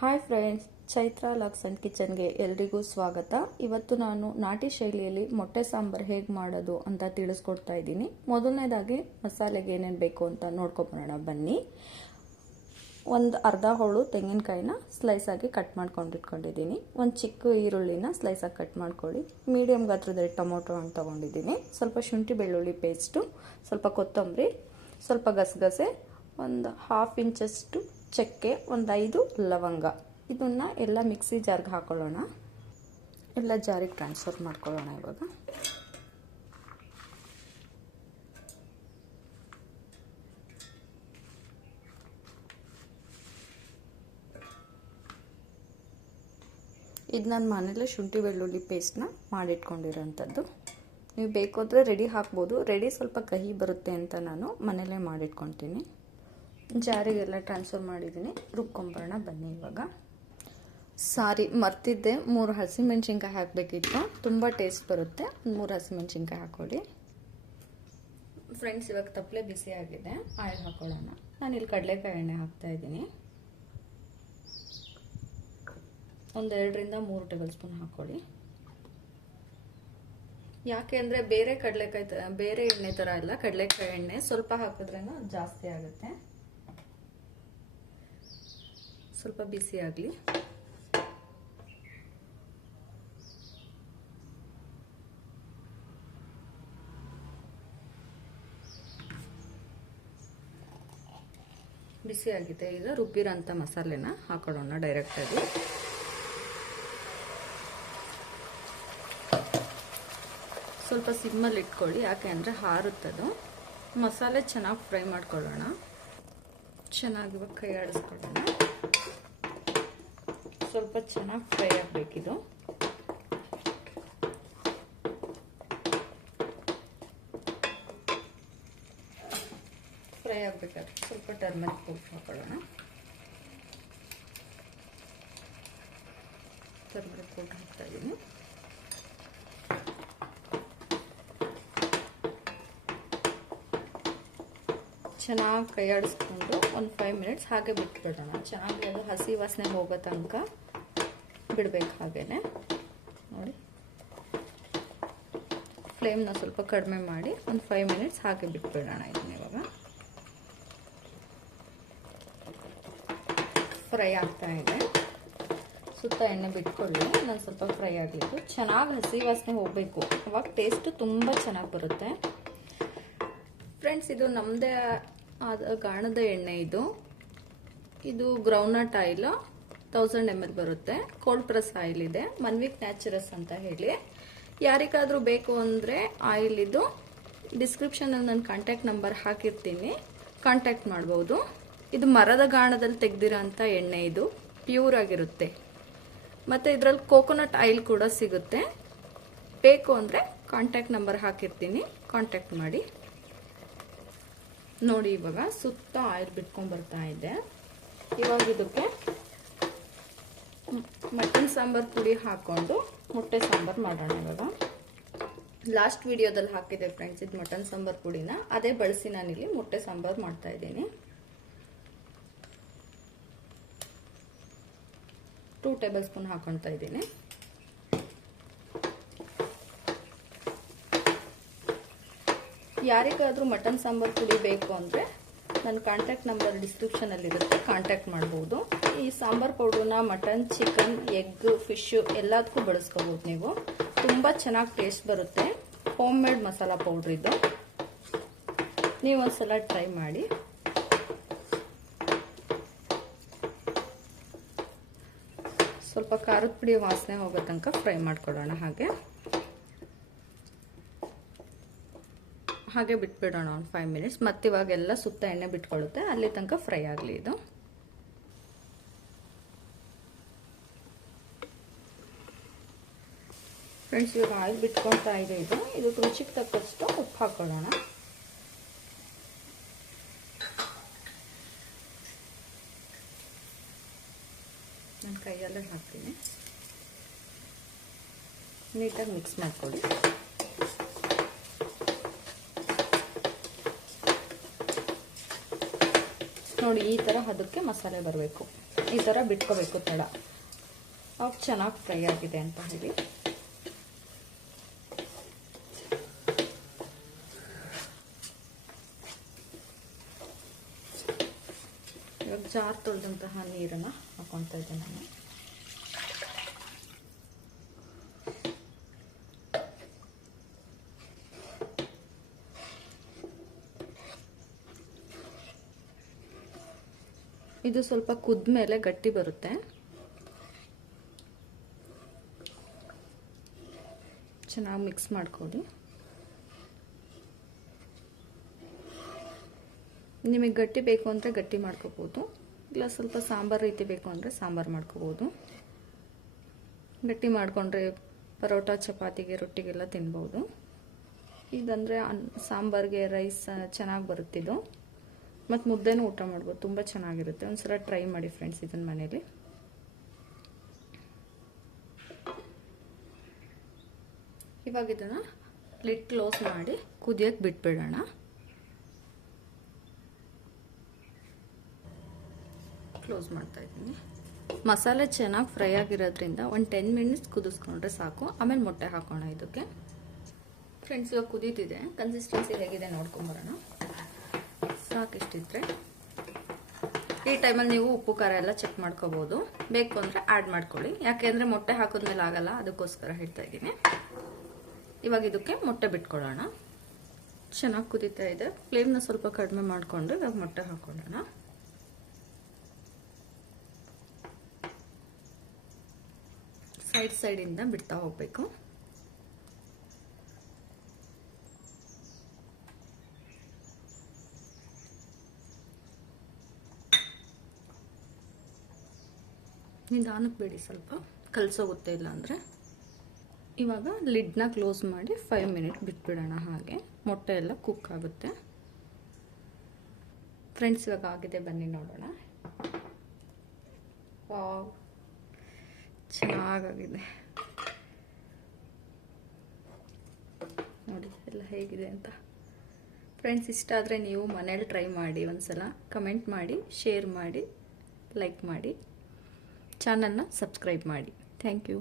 Hi friends, Chaitra looks and ಕಿಚನ್ಗೆ ಎಲ್ರಿಗೂ ಸ್ವಾಗತ. ಇವತ್ತು ನಾನು ನಾಟಿ ಶೈಲಿಯಲ್ಲಿ ಮೊಟ್ಟೆ ಸಾಂಬಾರು ಹೇಗೆ ಮಾಡೋದು ಅಂತ ತಿಳಿಸ್ಕೊಡ್ತಾ ಇದ್ದೀನಿ. ಮೊದಲನೇದಾಗಿ ಮಸಾಲೆಗೆ ಏನೇನು ಬೇಕು ಅಂತ ನೋಡ್ಕೊಬರೋಣ ಬನ್ನಿ. ಒಂದು ಅರ್ಧ ಹೋಳು ತೆಂಗಿನಕಾಯಿನ ಸ್ಲೈಸ್ ಆಗಿ ಕಟ್ ಮಾಡ್ಕೊಂಡು ಇಟ್ಕೊಂಡಿದ್ದೀನಿ. ಒಂದು ಚಿಕ್ಕ ಈರುಳ್ಳಿನ ಸ್ಲೈಸಾಗಿ ಕಟ್ ಮಾಡ್ಕೊಳ್ಳಿ. ಮೀಡಿಯಮ್ ಗಾತ್ರದ ಟೊಮೊಟೊ ಹಣ್ಣು ತೊಗೊಂಡಿದ್ದೀನಿ. ಸ್ವಲ್ಪ ಶುಂಠಿ ಬೆಳ್ಳುಳ್ಳಿ ಪೇಸ್ಟು, ಸ್ವಲ್ಪ ಕೊತ್ತಂಬರಿ, ಸ್ವಲ್ಪ ಗಸಗಸೆ, ಒಂದು ½ ಇಂಚಷ್ಟು ಚಕ್ಕೆ, ಒಂದು 5 ಲವಂಗ. ಇದನ್ನು ಎಲ್ಲ ಮಿಕ್ಸಿ ಜಾರ್ಗೆ ಹಾಕೊಳ್ಳೋಣ. ಎಲ್ಲ ಜಾರಿಗೆ ಟ್ರಾನ್ಸ್ಫರ್ ಮಾಡ್ಕೊಳ್ಳೋಣ. ಇವಾಗ ಇದು ನಾನು ಮನೇಲೆ ಶುಂಠಿ ಬೆಳ್ಳುಳ್ಳಿ ಪೇಸ್ಟ್ನ ಮಾಡಿಟ್ಕೊಂಡಿರೋಂಥದ್ದು. ನೀವು ಬೇಕಾದರೆ ರೆಡಿ ಹಾಕ್ಬೋದು. ರೆಡಿ ಸ್ವಲ್ಪ ಕಹಿ ಬರುತ್ತೆ ಅಂತ ನಾನು ಮನೇಲೇ ಮಾಡಿಟ್ಕೊತೀನಿ. ಜಾರಿಗೆಲ್ಲ ಟ್ರಾನ್ಸ್ಫರ್ ಮಾಡಿದ್ದೀನಿ. ರುಬ್ಕೊಂಬರೋಣ ಬನ್ನಿ. ಇವಾಗ ಮರ್ತಿದ್ದೆ, 3 ಹಸಿಮೆಣ್ಸಿನ್ಕಾಯಿ ಹಾಕಬೇಕಿತ್ತು. ತುಂಬ ಟೇಸ್ಟ್ ಬರುತ್ತೆ. 3 ಹಸಿಮೆಣ್ಸಿನ್ಕಾಯಿ ಹಾಕೊಳ್ಳಿ. ಫ್ರೆಂಡ್ಸ್, ಇವಾಗ ತಪ್ಪಲೆ ಬಿಸಿ ಆಗಿದೆ. ಆಯಿಲ್ ಹಾಕೊಳ್ಳೋಣ. ನಾನಿಲ್ಲಿ ಕಡಲೆಕಾಯಿ ಎಣ್ಣೆ ಹಾಕ್ತಾ ಇದ್ದೀನಿ. ಒಂದು 2 ರಿಂದ 3 ಟೇಬಲ್ ಸ್ಪೂನ್ ಹಾಕೊಳ್ಳಿ. ಯಾಕೆ ಅಂದರೆ ಬೇರೆ ಎಣ್ಣೆ ಥರ ಇಲ್ಲ, ಕಡಲೆಕಾಯಿ ಎಣ್ಣೆ ಸ್ವಲ್ಪ ಹಾಕಿದ್ರೇನು ಜಾಸ್ತಿ ಆಗುತ್ತೆ. ಸ್ವಲ್ಪ ಬಿಸಿ ಆಗಲಿ. ಬಿಸಿ ಆಗಿದೆ. ಈಗ ರುಬ್ಬಿರೋಂಥ ಮಸಾಲೆನ ಹಾಕೊಳ್ಳೋಣ ಡೈರೆಕ್ಟಾಗಿ. ಸ್ವಲ್ಪ ಸಿಮ್ಮಲ್ಲಿ ಇಟ್ಕೊಳ್ಳಿ, ಯಾಕೆ ಅಂದರೆ ಹಾರುತ್ತದು. ಮಸಾಲೆ ಚೆನ್ನಾಗಿ ಫ್ರೈ ಮಾಡ್ಕೊಳ್ಳೋಣ. ಚೆನ್ನಾಗಿ ಇವಾಗ ಕೈ ಆಡಿಸ್ಕೊಳ್ಳೋಣ. ಸ್ವಲ್ಪ ಚೆನ್ನಾಗಿ ಫ್ರೈ ಆಗಬೇಕಿದು. ಫ್ರೈ ಆಗಬೇಕಾದ್ರೆ ಸ್ವಲ್ಪ ಟರ್ಮರಿಕ್ ಪೌಡರ್ ಹಾಕೊಳ್ಳೋಣ. ಟರ್ಮರಿಕ್ ಪೌಡರ್ ಹಾಕ್ತಾ ಇದ್ದೀನಿ. ಚೆನ್ನಾಗಿ ಕೈ ಆಡಿಸ್ಕೊಂಡು ಒಂದು 5 ಮಿನಿಟ್ಸ್ ಹಾಗೆ ಬಿಟ್ಬಿಡೋಣ. ಚೆನ್ನಾಗಿ ಅದು ಹಸಿ ವಾಸನೆ ಹೋಗೋ ತನಕ ಬಿಡಬೇಕು. ಹಾಗೇನೆ ನೋಡಿ, ಫ್ಲೇಮ್ನ ಸ್ವಲ್ಪ ಕಡಿಮೆ ಮಾಡಿ ಒಂದು 5 ಮಿನಿಟ್ಸ್ ಹಾಗೆ ಬಿಟ್ಬಿಡೋಣ. ಇದನ್ನ ಇವಾಗ ಫ್ರೈ ಆಗ್ತಾ ಇದೆ. ಸುತ್ತ ಎಣ್ಣೆ ಬಿಟ್ಕೊಳ್ಳಿ. ನಾನು ಸ್ವಲ್ಪ ಫ್ರೈ ಆಗಲಿದ್ದು ಚೆನ್ನಾಗಿ ಹಸಿ ವಾಸನೆ ಹೋಗಬೇಕು. ಅವಾಗ ಟೇಸ್ಟು ತುಂಬ ಚೆನ್ನಾಗಿ ಬರುತ್ತೆ. ಫ್ರೆಂಡ್ಸ್, ಇದು ನಮ್ಮದೇ ಆದ ಗಾಣದ ಎಣ್ಣೆ. ಇದು ಗ್ರೌಂಡ್ನಟ್ ಆಯಿಲ್ 1000 ml ಬರುತ್ತೆ. ಕೋಲ್ಡ್ ಪ್ರೆಸ್ ಆಯಿಲ್ ಇದೆ. ಮನ್ವಿಕ್ ನ್ಯಾಚುರಲ್ಸ್ ಅಂತ ಹೇಳಿ. ಯಾರಿಗಾದರೂ ಬೇಕು ಅಂದರೆ ಆಯಿಲ್ ಇದು ಡಿಸ್ಕ್ರಿಪ್ಷನಲ್ಲಿ ನಾನು ಕಾಂಟ್ಯಾಕ್ಟ್ ನಂಬರ್ ಹಾಕಿರ್ತೀನಿ, ಕಾಂಟ್ಯಾಕ್ಟ್ ಮಾಡ್ಬೋದು. ಇದು ಮರದ ಗಾಣದಲ್ಲಿ ತೆಗೆದಿರೋ ಅಂಥ ಎಣ್ಣೆ. ಇದು ಪ್ಯೂರ್ ಆಗಿರುತ್ತೆ. ಮತ್ತು ಇದರಲ್ಲಿ ಕೋಕೋನಟ್ ಆಯಿಲ್ ಕೂಡ ಸಿಗುತ್ತೆ. ಬೇಕು ಅಂದರೆ ಕಾಂಟ್ಯಾಕ್ಟ್ ನಂಬರ್ ಹಾಕಿರ್ತೀನಿ, ಕಾಂಟ್ಯಾಕ್ಟ್ ಮಾಡಿ. ನೋಡಿ, ಇವಾಗ ಸುತ್ತ ಆಯಿಲ್ ಬಿಟ್ಕೊಂಡು ಬರ್ತಾ ಇದೆ. ಇವಾಗ ಇದಕ್ಕೆ ಮಟನ್ ಸಾಂಬಾರು ಪುಡಿ ಹಾಕ್ಕೊಂಡು ಮೊಟ್ಟೆ ಸಾಂಬಾರು ಮಾಡೋಣ. ಇವಾಗ ಲಾಸ್ಟ್ ವಿಡಿಯೋದಲ್ಲಿ ಹಾಕಿದೆ ಫ್ರೆಂಡ್ಸ್, ಇದು ಮಟನ್ ಸಾಂಬಾರು ಪುಡಿನ ಅದೇ ಬಳಸಿ ನಾನಿಲ್ಲಿ ಮೊಟ್ಟೆ ಸಾಂಬಾರು ಮಾಡ್ತಾ ಇದ್ದೀನಿ. 2 ಟೇಬಲ್ ಸ್ಪೂನ್ ಹಾಕೊಳ್ತಾ ಇದ್ದೀನಿ. ಯಾರಿಗಾದರೂ ಮಟನ್ ಸಾಂಬಾರು ಪುಡಿ ಬೇಕು ಅಂದರೆ ನನ್ನ ಕಾಂಟ್ಯಾಕ್ಟ್ ನಂಬರ್ ಡಿಸ್ಕ್ರಿಪ್ಷನಲ್ಲಿ ಇರುತ್ತೆ, ಕಾಂಟ್ಯಾಕ್ಟ್ ಮಾಡ್ಬೋದು. ಈ ಸಾಂಬಾರು ಪೌಡ್ರನ್ನ ಮಟನ್, ಚಿಕನ್, ಎಗ್, ಫಿಶ್ಶು ಎಲ್ಲದಕ್ಕೂ ಬಳಸ್ಕೋಬೋದು ನೀವು. ತುಂಬ ಚೆನ್ನಾಗಿ ಟೇಸ್ಟ್ ಬರುತ್ತೆ. ಹೋಮ್ ಮೇಡ್ ಮಸಾಲ ಪೌಡ್ರ್ ಇದು. ನೀವೊಂದ್ಸಲ ಟ್ರೈ ಮಾಡಿ. ಸ್ವಲ್ಪ ಖಾರದ ಪುಡಿ ವಾಸನೆ ಹೋಗೋ ತನಕ ಫ್ರೈ ಮಾಡ್ಕೊಳ್ಳೋಣ. ಹಾಗೆ ಬಿಟ್ಬಿಡೋಣ ಒಂದು 5 ಮಿನಿಟ್ಸ್. ಮತ್ತೆ ಇವಾಗೆಲ್ಲ ಸುತ್ತ ಎಣ್ಣೆ ಬಿಟ್ಕೊಳ್ಳುತ್ತೆ. ಅಲ್ಲಿ ತನಕ ಫ್ರೈ ಆಗಲಿ ಇದು. ಫ್ರೆಂಡ್ಸ್, ಇವಾಗ ಆಯಿಲ್ ಬಿಟ್ಕೊಳ್ತಾ ಇದೆ. ಇದು ರುಚಿಗೆ ತಕ್ಕಷ್ಟು ಉಪ್ಪು ಹಾಕೊಳ್ಳೋಣ. ನಾನು ಕೈಯಲ್ಲೇ ಹಾಕ್ತೀನಿ. ನೀಟಾಗಿ ಮಿಕ್ಸ್ ಮಾಡ್ಕೊಳ್ಳಿ. ನೋಡಿ ಈ ಥರ ಅದಕ್ಕೆ ಮಸಾಲೆ ಬರಬೇಕು, ಈ ಥರ ಬಿಟ್ಕೋಬೇಕು ತಳ, ಅವಾಗ ಚೆನ್ನಾಗಿ ಫ್ರೈ ಆಗಿದೆ ಅಂತ ಹೇಳಿ. ಇವಾಗ ಜಾರ್ ತೊಳೆದಂತಹ ನೀರನ್ನು ಹಾಕೊತಾ ಇದ್ದೇನೆ ನಾನು. ಇದು ಸ್ವಲ್ಪ ಕುದ್ದ ಮೇಲೆ ಗಟ್ಟಿ ಬರುತ್ತೆ. ಚೆನ್ನಾಗಿ ಮಿಕ್ಸ್ ಮಾಡ್ಕೊಳ್ಳಿ. ನಿಮಗೆ ಗಟ್ಟಿ ಬೇಕು ಅಂದರೆ ಗಟ್ಟಿ ಮಾಡ್ಕೋಬೋದು, ಇಲ್ಲ ಸ್ವಲ್ಪ ಸಾಂಬಾರು ರೀತಿ ಬೇಕು ಅಂದರೆ ಸಾಂಬಾರು ಮಾಡ್ಕೋಬೋದು. ಗಟ್ಟಿ ಮಾಡಿಕೊಂಡ್ರೆ ಪರೋಟ, ಚಪಾತಿಗೆ, ರೊಟ್ಟಿಗೆಲ್ಲ ತಿನ್ಬೋದು. ಇದಂದರೆ ಸಾಂಬಾರಿಗೆ, ರೈಸ್ ಚೆನ್ನಾಗಿ ಬರುತ್ತಿದ್ದು, ಮತ್ತು ಮುದ್ದೆನೂ ಊಟ ಮಾಡ್ಬೋದು, ತುಂಬ ಚೆನ್ನಾಗಿರುತ್ತೆ. ಒಂದ್ಸಲ ಟ್ರೈ ಮಾಡಿ ಫ್ರೆಂಡ್ಸ್ ಇದನ್ನ ಮನೇಲಿ. ಇವಾಗ ಇದನ್ನು ಲಿಡ್ ಕ್ಲೋಸ್ ಮಾಡಿ ಕುದಿಯೋಕ್ಕೆ ಬಿಟ್ಬಿಡೋಣ. ಕ್ಲೋಸ್ ಮಾಡ್ತಾ ಇದ್ದೀನಿ. ಮಸಾಲೆ ಚೆನ್ನಾಗಿ ಫ್ರೈ ಆಗಿರೋದ್ರಿಂದ ಒಂದು 10 ಮಿನಿಟ್ಸ್ ಕುದಿಸ್ಕೊಂಡ್ರೆ ಸಾಕು. ಆಮೇಲೆ ಮೊಟ್ಟೆ ಹಾಕೋಣ ಇದಕ್ಕೆ. ಫ್ರೆಂಡ್ಸ್ ಇವಾಗ ಕುದೀತಿದೆ, ಕನ್ಸಿಸ್ಟೆನ್ಸಿ ಹೇಗಿದೆ ನೋಡ್ಕೊಂಬರೋಣ. ಸಾಕಿಷ್ಟಿದ್ರೆ ಈ ಟೈಮಲ್ಲಿ ನೀವು ಉಪ್ಪು ಖಾರ ಎಲ್ಲ ಚೆಕ್ ಮಾಡ್ಕೋಬೋದು. ಬೇಕು ಅಂದರೆ ಆ್ಯಡ್ ಮಾಡ್ಕೊಳ್ಳಿ, ಯಾಕೆಂದರೆ ಮೊಟ್ಟೆ ಹಾಕಿದ್ಮೇಲೆ ಆಗಲ್ಲ, ಅದಕ್ಕೋಸ್ಕರ ಹೇಳ್ತಾ ಇದ್ದೀನಿ. ಇವಾಗ ಇದಕ್ಕೆ ಮೊಟ್ಟೆ ಬಿಟ್ಕೊಳ್ಳೋಣ. ಚೆನ್ನಾಗಿ ಕುದೀತಾ ಇದೆ. ಫ್ಲೇಮ್ನ ಸ್ವಲ್ಪ ಕಡಿಮೆ ಮಾಡಿಕೊಂಡು ಇವಾಗ ಮೊಟ್ಟೆ ಹಾಕೊಳ್ಳೋಣ. ಸೈಡಿಂದ ಬಿಡ್ತಾ ಹೋಗ್ಬೇಕು. ನಿಧಾನಕ್ಕೆ ಬೇಡಿ, ಸ್ವಲ್ಪ ಕಲಸೋಗುತ್ತೆ, ಇಲ್ಲ ಅಂದರೆ. ಇವಾಗ ಲಿಡ್ನ ಕ್ಲೋಸ್ ಮಾಡಿ 5 ಮಿನಿಟ್ ಬಿಟ್ಬಿಡೋಣ. ಹಾಗೆ ಮೊಟ್ಟೆ ಎಲ್ಲ ಕುಕ್ ಆಗುತ್ತೆ. ಫ್ರೆಂಡ್ಸ್ ಇವಾಗ ಆಗಿದೆ, ಬನ್ನಿ ನೋಡೋಣ. ವಾವ್, ಚೆನ್ನಾಗಾಗಿದೆ ನೋಡಿ ಎಲ್ಲ ಹೇಗಿದೆ ಅಂತ. ಫ್ರೆಂಡ್ಸ್ ಇಷ್ಟ ಆದರೆ ನೀವು ಮನೇಲಿ ಟ್ರೈ ಮಾಡಿ, ಒಂದ್ಸಲ ಕಮೆಂಟ್ ಮಾಡಿ, ಶೇರ್ ಮಾಡಿ, ಲೈಕ್ ಮಾಡಿ, ಚಾನಲ್ನ ಸಬ್ಸ್ಕ್ರೈಬ್ ಮಾಡಿ. Thank you.